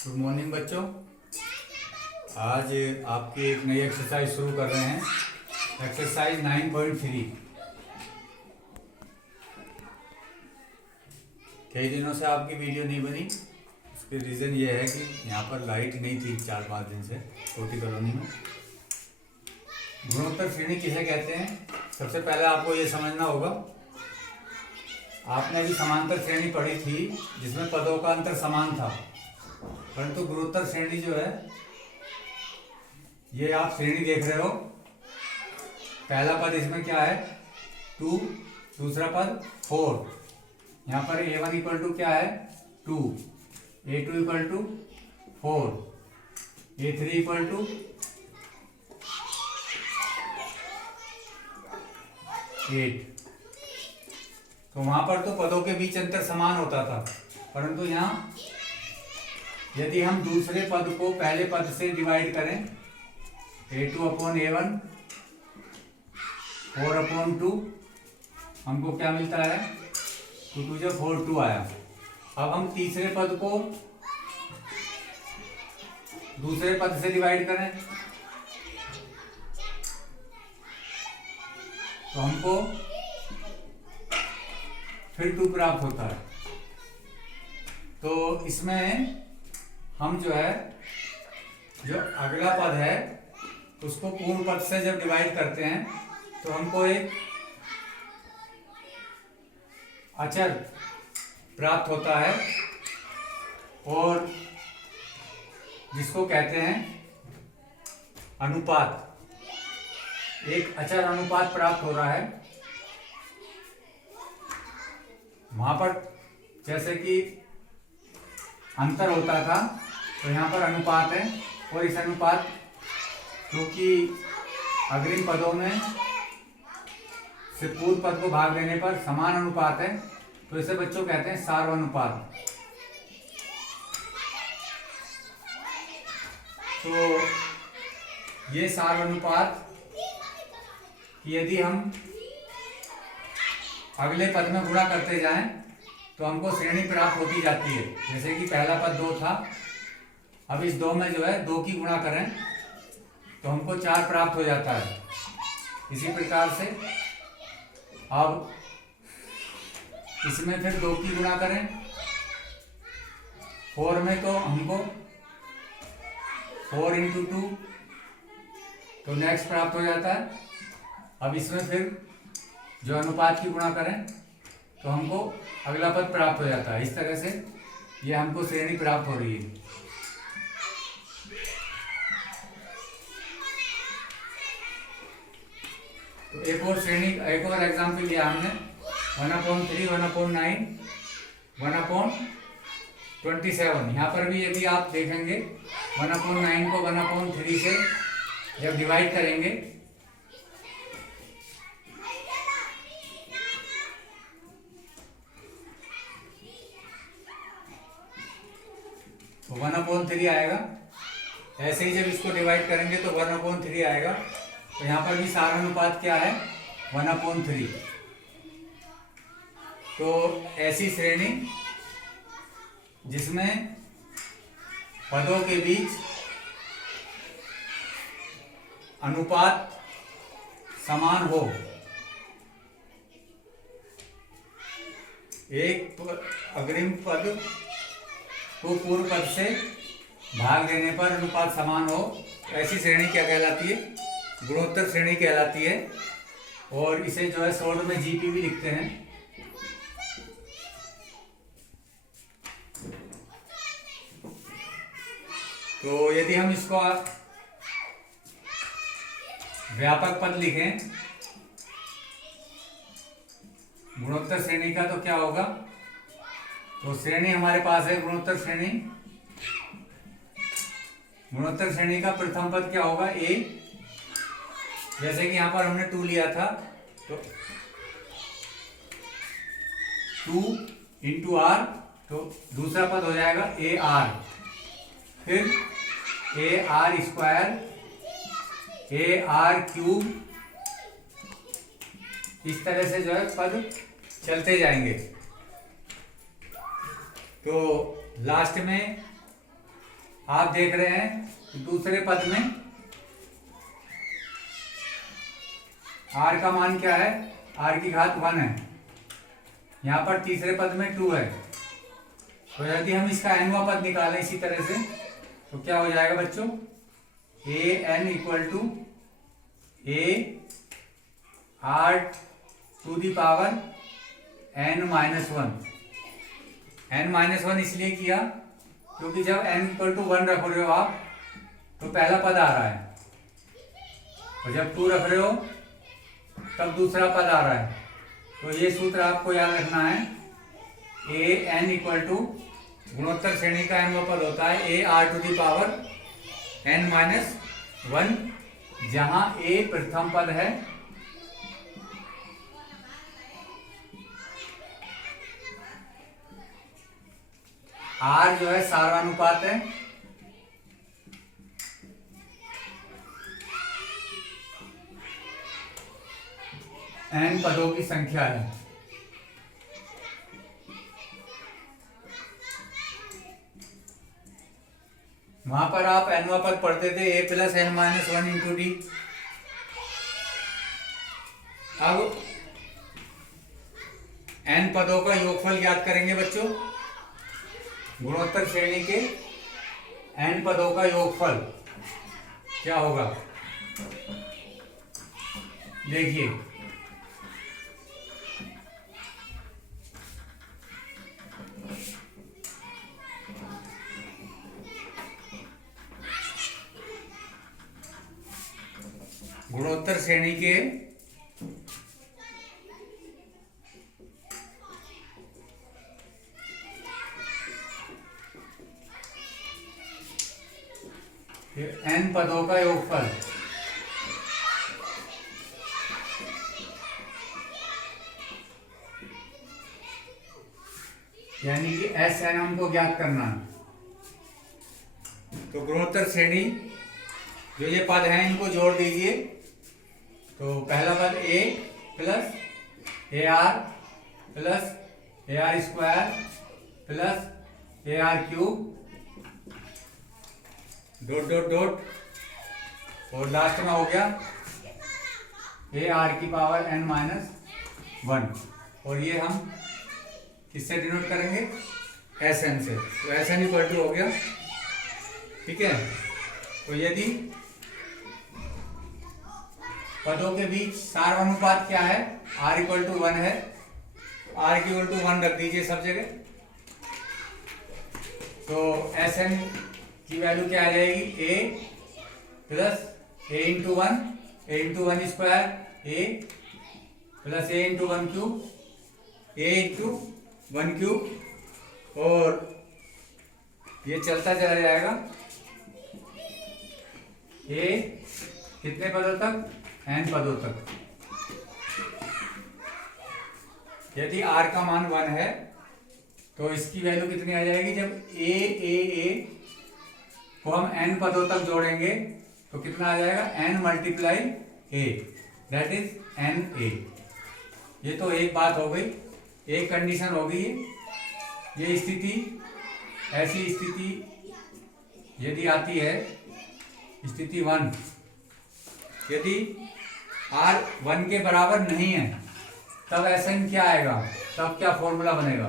Good morning बच्चों। आज आपकी एक नई एक्सरसाइज शुरू कर रहे हैं। एक्सरसाइज 9.3। कई दिनों से आपकी वीडियो नहीं बनी। उसके रीज़न ये है कि यहाँ पर लाइट नहीं थी 4-5 दिन से छोटी कॉलोनी में। गुणोत्तर श्रेणी किसे कहते हैं, सबसे पहले आपको ये समझना होगा। आपने अभी समांतर श्रेणी पढ़ी थी जिसमें पदों का अंतर समान था, परंतु गुणोत्तर श्रेणी जो है, ये आप श्रेणी देख रहे हो। पहला पद इसमें क्या है 2, दूसरा पद 4। यहाँ पर A1 इक्वल टू क्या है 2, A2 equal to 4, A3 equal to 8। तो वहां पर तो पदों के बीच अंतर समान होता था, परंतु यहाँ यदि हम दूसरे पद को पहले पद से डिवाइड करें, A2 अपॉन A1 4 अपॉन 2, हमको क्या मिलता है 2 2 जो 4 2 आया। अब हम तीसरे पद को दूसरे पद से डिवाइड करें तो हमको फिर 2 प्राप्त होता है। तो इसमें हम जो है, जो अगला पद है उसको पूर्ण पद से जब डिवाइड करते हैं तो हमको एक अचर प्राप्त होता है, और जिसको कहते हैं अनुपात। एक अचर अनुपात प्राप्त हो रहा है। वहां पर जैसे कि अंतर होता था, तो यहाँ पर अनुपात है, और इस अनुपात क्योंकि अग्रिम पदों में से पूर्व पद को भाग देने पर समान अनुपात है, तो इसे बच्चों कहते हैं सार्वनुपात। तो ये सार्वनुपात यदि हम अगले पद में गुणा करते जाएं तो हमको श्रेणी प्राप्त होती जाती है। जैसे कि पहला पद 2 था, अब इस 2 में जो है 2 की गुणा करें तो हमको 4 प्राप्त हो जाता है। इसी प्रकार से अब इसमें फिर 2 की गुणा करें 4 में, तो हमको 4 इंटू 2 तो नेक्स्ट प्राप्त हो जाता है। अब इसमें फिर जो अनुपात की गुणा करें तो हमको अगला पद प्राप्त हो जाता है। इस तरह से ये हमको श्रेणी प्राप्त हो रही है। तो एक और श्रेणी, एक और एग्जाम्पल लिया हमने 1/3, 1/9, 1/27। यहाँ पर भी यदि आप देखेंगे 1/9 को 1/3 से जब डिवाइड करेंगे तो 1/3 आएगा। ऐसे ही जब इसको डिवाइड करेंगे तो 1/3 आएगा। तो यहाँ पर भी सारानुपात क्या है 1/3। तो ऐसी श्रेणी जिसमें पदों के बीच अनुपात समान हो, एक अग्रिम पद को पूर्व पद से भाग देने पर अनुपात समान हो, ऐसी श्रेणी क्या कहलाती है, गुणोत्तर श्रेणी कहलाती है। और इसे जो है शॉर्ट में जीपी भी लिखते हैं। तो यदि हम इसको व्यापक पद लिखें गुणोत्तर श्रेणी का, तो क्या होगा, तो श्रेणी हमारे पास है गुणोत्तर श्रेणी। गुणोत्तर श्रेणी का प्रथम पद क्या होगा A। जैसे कि यहां पर हमने 2 लिया था, तो 2 इंटू R, तो दूसरा पद हो जाएगा AR। फिर AR स्क्वायर, AR क्यूब, इस तरह से जो है पद चलते जाएंगे। तो लास्ट में आप देख रहे हैं कि दूसरे पद में r का मान क्या है, r की घात 1 है। यहाँ पर तीसरे पद में 2 है। तो यदि हम इसका nवां पद निकालें इसी तरह से तो क्या हो जाएगा बच्चों, a n equal to a r to the power n minus 1। n minus 1 इसलिए किया क्योंकि जब n इक्वल टू 1 रख रहे हो आप तो पहला पद आ रहा है, और जब 2 रख रहे हो तब दूसरा पद आ रहा है। तो ये सूत्र आपको याद रखना है, ए एन इक्वल टू गुणोत्तर श्रेणी का nवां पद होता है a r to the power n minus 1, जहां a प्रथम पद है r जो है सार्वनुपात है, n पदों की संख्या है। वहां पर आप nवां पद पढ़ते थे a plus n minus 1 into D. अब n पदों का योगफल ज्ञात करेंगे बच्चों। गुणोत्तर श्रेणी के n पदों का योगफल क्या होगा, देखिए गुणोत्तर श्रेणी के n पदों का योगफल, यानी कि एस एन हमको ज्ञात करना है। तो गुणोत्तर श्रेणी जो ये पद हैं इनको जोड़ दीजिए। तो पहला पद a plus a r plus a are square plus a r cube dot dot dot, और लास्ट में हो गया ए आर की पावर n माइनस 1, और ये हम किससे डिनोट करेंगे, एस एन से। तो एस एन इक्वल टू हो गया, ठीक है। तो यदि पदों के बीच सार्वनुपात क्या है, r इक्वल टू 1 है, r इक्वल टू 1 रख दीजिए सब जगह। तो एस एन की वैल्यू क्या आ जाएगी, a plus a into 1, a into 1 square a plus a into 1 cube, a into 1 cube, और ये चलता चला जाएगा a कितने पदों तक, n पदों तक। यदि r का मान 1 है तो इसकी वैल्यू कितनी आ जाएगी, जब a को हम n पदों तक जोड़ेंगे तो कितना आ जाएगा, n multiply a, that is n a। ये तो एक बात हो गई, एक कंडीशन हो गई। ये स्थिति, ऐसी स्थिति यदि आती है, स्थिति 1, यदि r 1 के बराबर नहीं है तब ऐसा क्या आएगा, तब क्या फॉर्मूला बनेगा,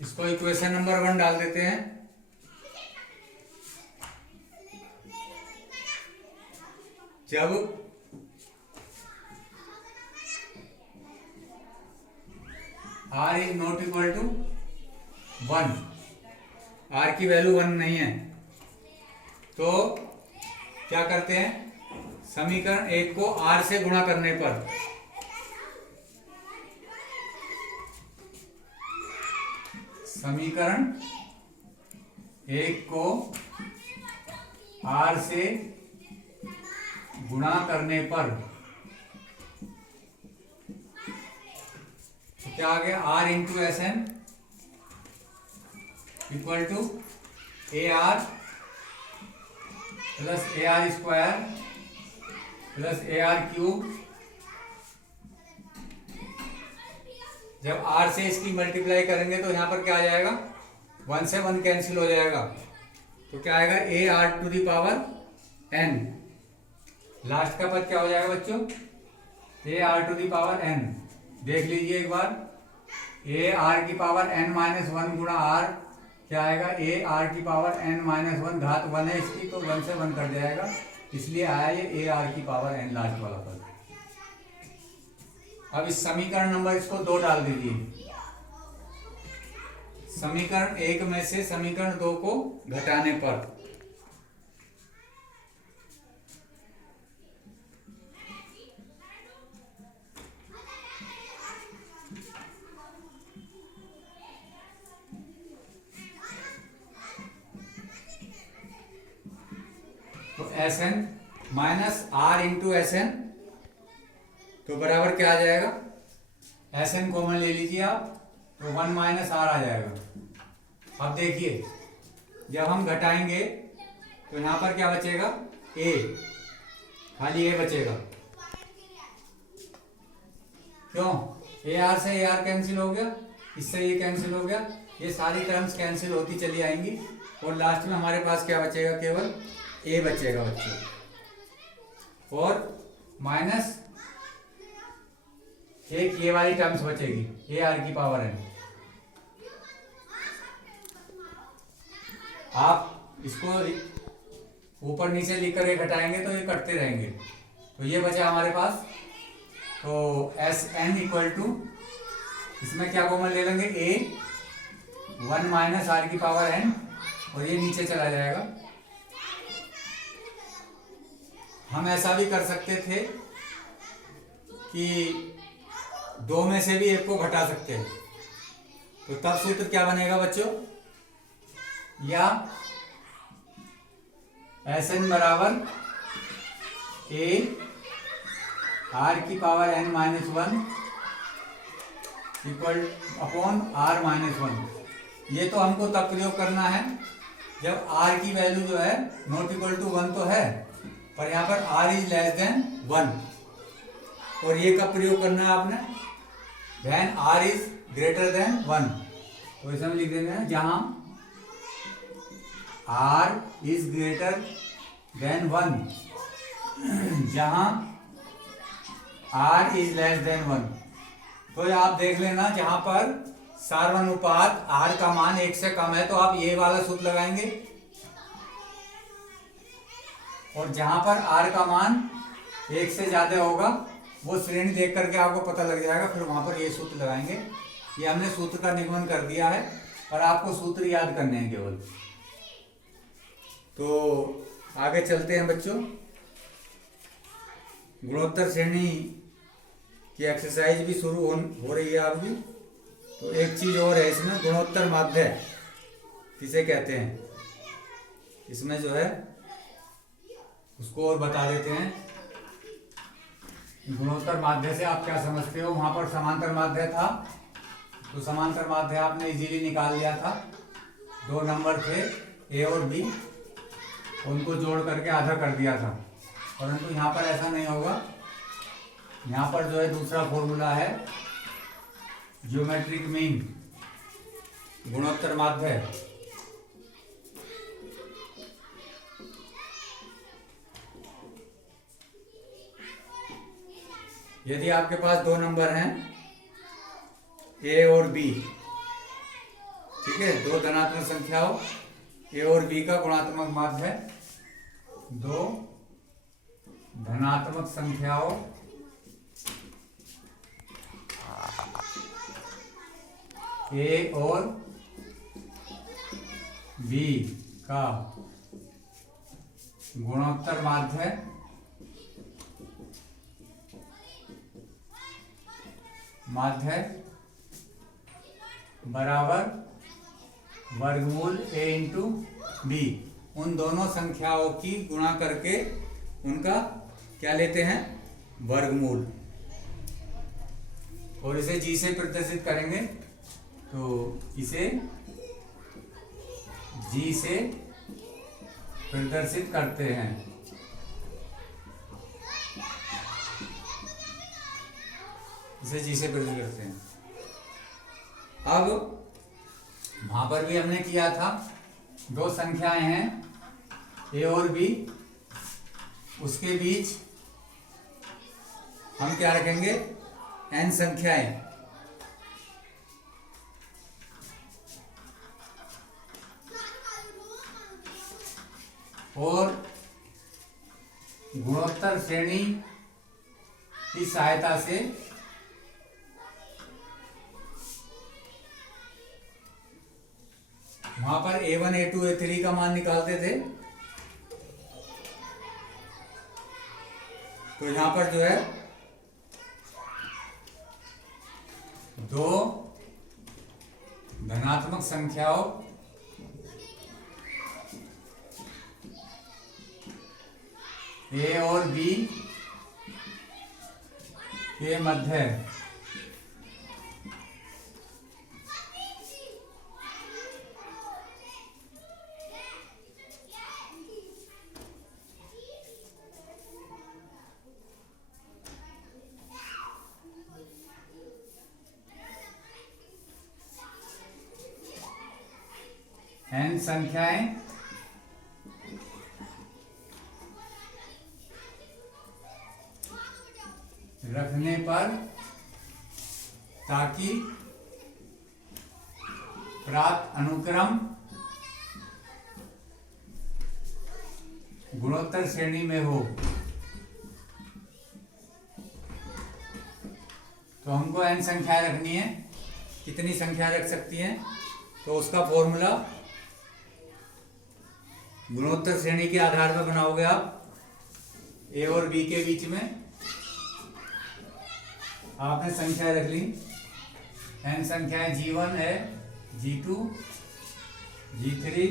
इसको इक्वेशन नंबर 1 डाल देते हैं। जब r is not equal to 1, r की वैल्यू 1 नहीं है, तो क्या करते हैं, समीकरण 1 को r से गुणा करने पर समीकरण 1 को r से गुणा करने पर तो क्या आ गया, r into s n equal to a r plus a are square plus a r cube जब r से इसकी मल्टीप्लाई करेंगे तो यहाँ पर क्या आ जाएगा, 1 से 1 कैंसिल हो जाएगा, तो क्या आएगा a r to the power n। Last का पद क्या हो जाएगा बच्चों, a r to the power n। देख लीजिए एक बार, ए आर की पावर n माइनस 1 गुणा r क्या आएगा, ए आर की पावर n माइनस 1, घात 1 है इसकी तो 1 से 1 कट जाएगा, इसलिए आया ये ए आर की पावर n लास्ट वाला पद। अब इस समीकरण नंबर इसको 2 डाल दीजिए, समीकरण 1 में से समीकरण 2 को घटाने पर तो s n minus r into s n तो बराबर क्या आ जाएगा, एस एन कॉमन ले लीजिए आप, तो 1 माइनस आर आ जाएगा। अब देखिए जब हम घटाएंगे तो यहां पर क्या बचेगा, ए, खाली ए बचेगा, क्यों, ए आर से ए आर कैंसिल हो गया, इससे ये कैंसिल हो गया, ये सारी टर्म्स कैंसिल होती चली आएंगी और लास्ट में हमारे पास क्या बचेगा, केवल ए बचेगा बच्चों, और माइनस एक ये वाली टर्म्स बचेगी, ए आर की पावर n। आप इसको ऊपर नीचे लिख करके घटाएंगे तो ये कटते रहेंगे, तो ये बचा हमारे पास, तो एस एन इक्वल टू, इसमें क्या कॉमन ले लेंगे, ए 1 माइनस आर की पावर n, और ये नीचे चला जाएगा। हम ऐसा भी कर सकते थे कि 2 में से भी एक को घटा सकते हैं, तो तब सूत्र क्या बनेगा बच्चों, या एस एन बराबर ए आर की power n minus 1 equal upon r minus 1। ये तो हमको तब प्रयोग करना है जब r की वैल्यू जो है नॉट इक्वल टू 1 तो है, पर यहाँ पर r इज लेस देन 1, और ये कब प्रयोग करना है आपने, when r is greater than 1। तो इसे हम लिख देंगे जहां r इज ग्रेटर देन 1, जहां r इज लेस देन 1। तो आप देख लेना जहां पर सार्वनुपात r का मान 1 से कम है तो आप ये वाला सूत्र लगाएंगे, और जहां पर r का मान 1 से ज्यादा होगा वो श्रेणी देख करके आपको पता लग जाएगा, फिर वहां पर ये सूत्र लगाएंगे। ये हमने सूत्र का निगमन कर दिया है, पर आपको सूत्र याद करने हैं केवल। तो आगे चलते हैं बच्चों, गुणोत्तर श्रेणी की एक्सरसाइज भी शुरू हो रही है आपकी। तो एक चीज और है इसमें, गुणोत्तर माध्य किसे कहते हैं, इसमें जो है उसको और बता देते हैं। गुणोत्तर माध्य से आप क्या समझते हो, वहां पर समांतर माध्य था, तो समांतर माध्य आपने इजीली निकाल लिया था, 2 नंबर थे ए और बी, उनको जोड़ करके आधा कर दिया था, परंतु यहाँ पर ऐसा नहीं होगा। यहाँ पर जो है दूसरा फॉर्मूला है ज्योमेट्रिक मीन, गुणोत्तर माध्य। यदि आपके पास 2 नंबर हैं ए और बी, ठीक है, 2 धनात्मक संख्या हो, ए और बी का गुणात्मक माध्य है, 2 धनात्मक संख्याओं ए और बी का गुणोत्तर माध्य बराबर वर्गमूल ए इंटू बी। उन दोनों संख्याओं की गुणा करके उनका क्या लेते हैं, वर्गमूल, और इसे जी से प्रदर्शित करेंगे, तो इसे जी से प्रदर्शित करते हैं। इसे जी से प्रदर्शित करते हैं। अब वहां पर भी हमने किया था, दो संख्याएं हैं ए और बी, उसके बीच हम क्या रखेंगे, n संख्याएं। और गुणोत्तर श्रेणी की सहायता से वहां पर A1 A2 A3 का मान निकालते थे, तो यहां पर जो है दो धनात्मक संख्याओं ए और बी के मध्य n संख्याएं रखने पर, ताकि प्राप्त अनुक्रम गुणोत्तर श्रेणी में हो। तो हमको n संख्या रखनी है, कितनी संख्या रख सकती हैं, तो उसका फॉर्मूला गुणोत्तर श्रेणी के आधार पर बनाओगे आप। ए और बी के बीच में आपने संख्या रख ली, n संख्याएं G1 है, G2, G3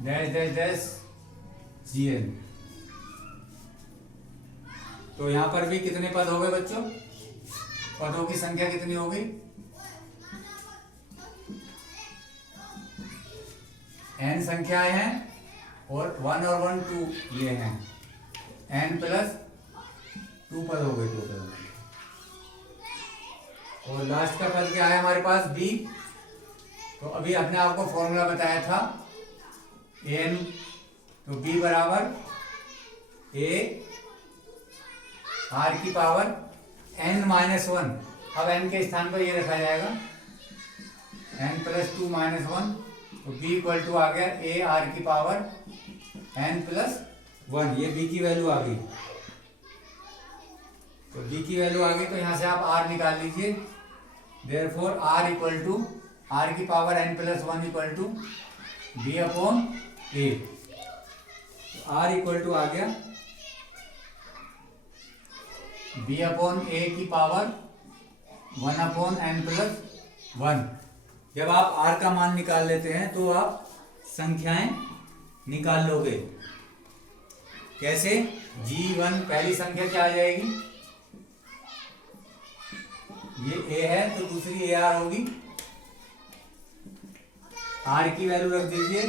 dash dash dash Gn। तो यहां पर भी कितने पद हो गए बच्चों, पदों की संख्या कितनी हो गई, n संख्याएं हैं और 1 और 1 2 ये हैं, n प्लस 2 पद हो गए टोटल। और लास्ट का पद क्या है हमारे पास, b। तो अभी अपने आपको फॉर्मूला बताया था n, तो b बराबर a r की पावर n माइनस 1। अब n के स्थान पर ये रखा जाएगा n प्लस 2 माइनस 1, तो b इक्वल टू आ गया a r की पावर n प्लस 1। ये b की वैल्यू आ गई, तो b की वैल्यू आ गई, तो यहां से आप r निकाल लीजिए। Therefore r equal to r की power n plus 1 equal to b upon a। r equal to आ गया b अपॉन a की पावर 1 अपॉन n प्लस 1। जब आप r का मान निकाल लेते हैं तो आप संख्याएं निकाल लोगे। कैसे, G1 पहली संख्या क्या आ जाएगी, ये a है तो दूसरी ar होगी, r की वैल्यू रख दीजिए,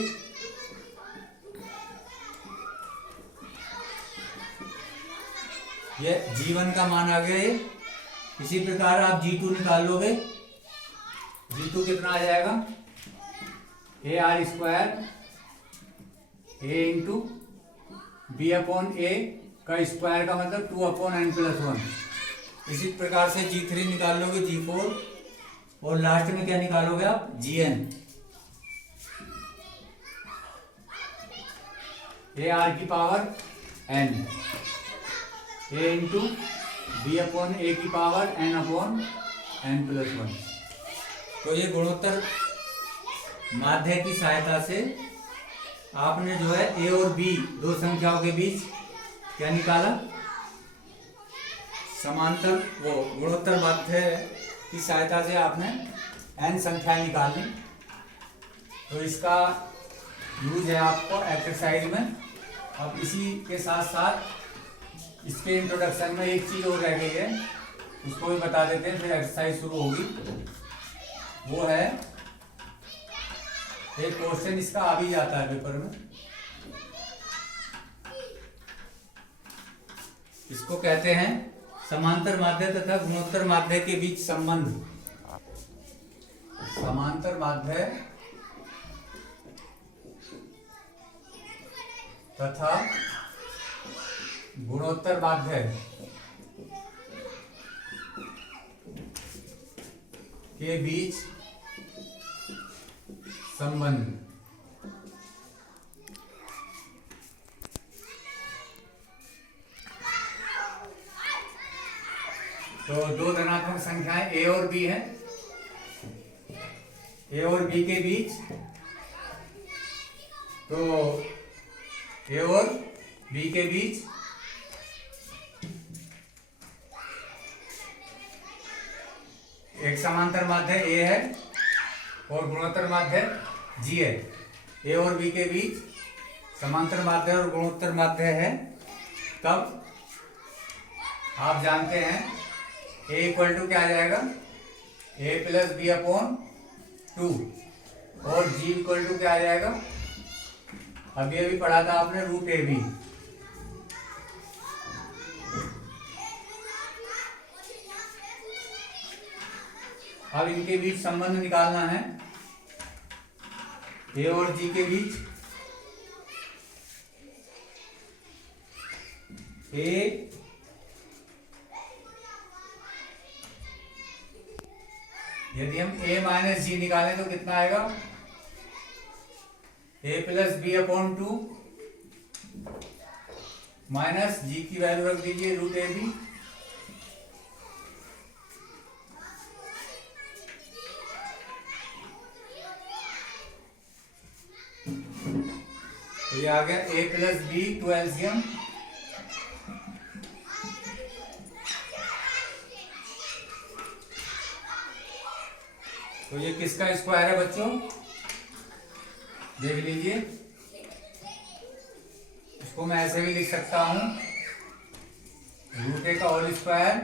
ये G1 का मान आ गया ये। इसी प्रकार आप G2 निकाल लोगे, G2 कितना आ जाएगा, A are square A into B upon A का स्क्वायर का मतलब 2 अपॉन n प्लस 1। इसी प्रकार से G3 निकाल लोगे, G4, और लास्ट में क्या निकालोगे आप, Gn। ए आर की पावर n, ए इंटू बी अपॉन ए की power n upon n plus 1। तो ये गुणोत्तर माध्य की सहायता से आपने जो है ए और बी दो संख्याओं के बीच क्या निकाला, समांतर, वो गुणोत्तर माध्य की सहायता से आपने n संख्याएं निकालनी। तो इसका यूज है आपको एक्सरसाइज में। अब इसी के साथ साथ इसके इंट्रोडक्शन में एक चीज और रह गई है, उसको भी बता देते हैं, फिर एक्सरसाइज शुरू होगी। वो है, एक क्वेश्चन इसका आ भी जाता है पेपर में, इसको कहते हैं समांतर माध्य तथा गुणोत्तर माध्य के बीच संबंध। समांतर माध्य तथा गुणोत्तर माध्य के बीच संबंध। तो दो धनात्मक संख्याएं a और b है। a और b के बीच, तो a और b के बीच एक समांतर माध्य a है और गुणोत्तर माध्य g है। a और b के बीच समांतर माध्य और गुणोत्तर माध्य है। तब आप जानते हैं a इक्वल टू क्या आ जाएगा, a प्लस बी अपॉन 2 और g इक्वल टू क्या आ जाएगा, अभी पढ़ा था आपने, रूट ए बी। अब इनके बीच संबंध निकालना है, a और g के बीच। a यदि हम a माइनस जी निकालें तो कितना आएगा, a plus B upon 2 minus G की वैल्यू रख दीजिए रूट ए बी। तो ये आ गया a plus b to LCM. तो ये किसका स्क्वायर है बच्चों, देख लीजिए। इसको मैं ऐसे भी लिख सकता हूं, रूट ए का होल स्क्वायर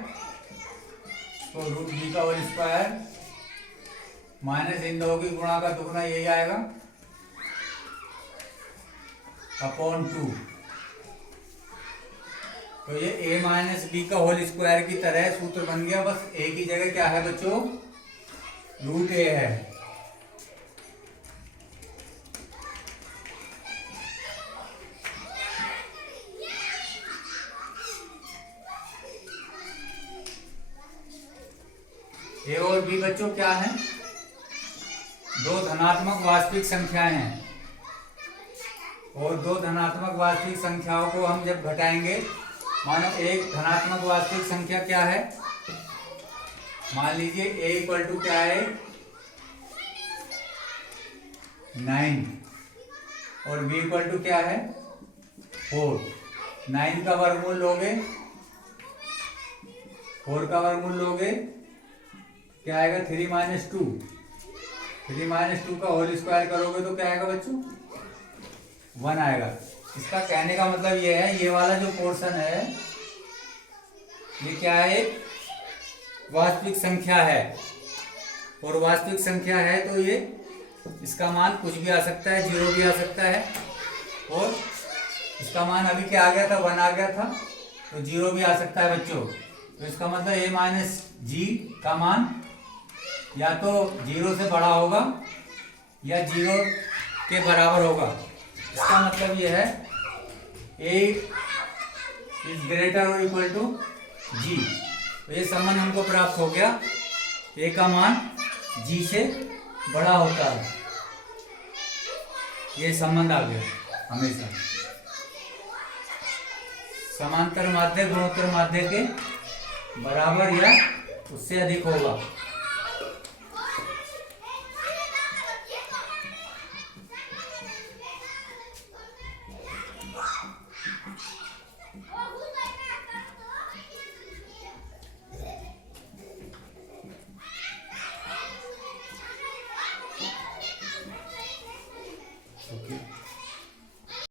तो रूट बी का होल स्क्वायर माइनस इन दो की गुणा का दुगना यही आएगा अपॉन 2। तो ये a माइनस बी का होल स्क्वायर की तरह सूत्र बन गया, बस a की जगह क्या है बच्चों, रूट ए है। ए और बी बच्चों क्या है, दो धनात्मक वास्तविक संख्याएं हैं। और दो धनात्मक वास्तविक संख्याओं को हम जब घटाएंगे, मानो एक धनात्मक वास्तविक संख्या क्या है, मान लीजिए a इक्वल टू क्या है 9 और b इक्वल टू क्या है 4। 9 का वर्गमूल लोगे, 4 का वर्गमूल लोगे, क्या आएगा 3 माइनस 2। 3 माइनस 2 का होल स्क्वायर करोगे तो क्या आएगा बच्चों, 1 आएगा। इसका कहने का मतलब ये है, ये वाला जो पोर्शन है ये क्या है, वास्तविक संख्या है। और वास्तविक संख्या है तो ये इसका मान कुछ भी आ सकता है, 0 भी आ सकता है। और इसका मान अभी क्या आ गया था, 1 आ गया था, तो 0 भी आ सकता है बच्चों। तो इसका मतलब a माइनस जी का मान या तो 0 से बड़ा होगा या 0 के बराबर होगा। इसका मतलब ये है a इज ग्रेटर और इक्वल टू g। तो ये संबंध हमको प्राप्त हो गया, a का मान g से बड़ा होता है। ये संबंध आ गया हमेशा। समांतर माध्य गुणोत्तर माध्य के बराबर या उससे अधिक होगा।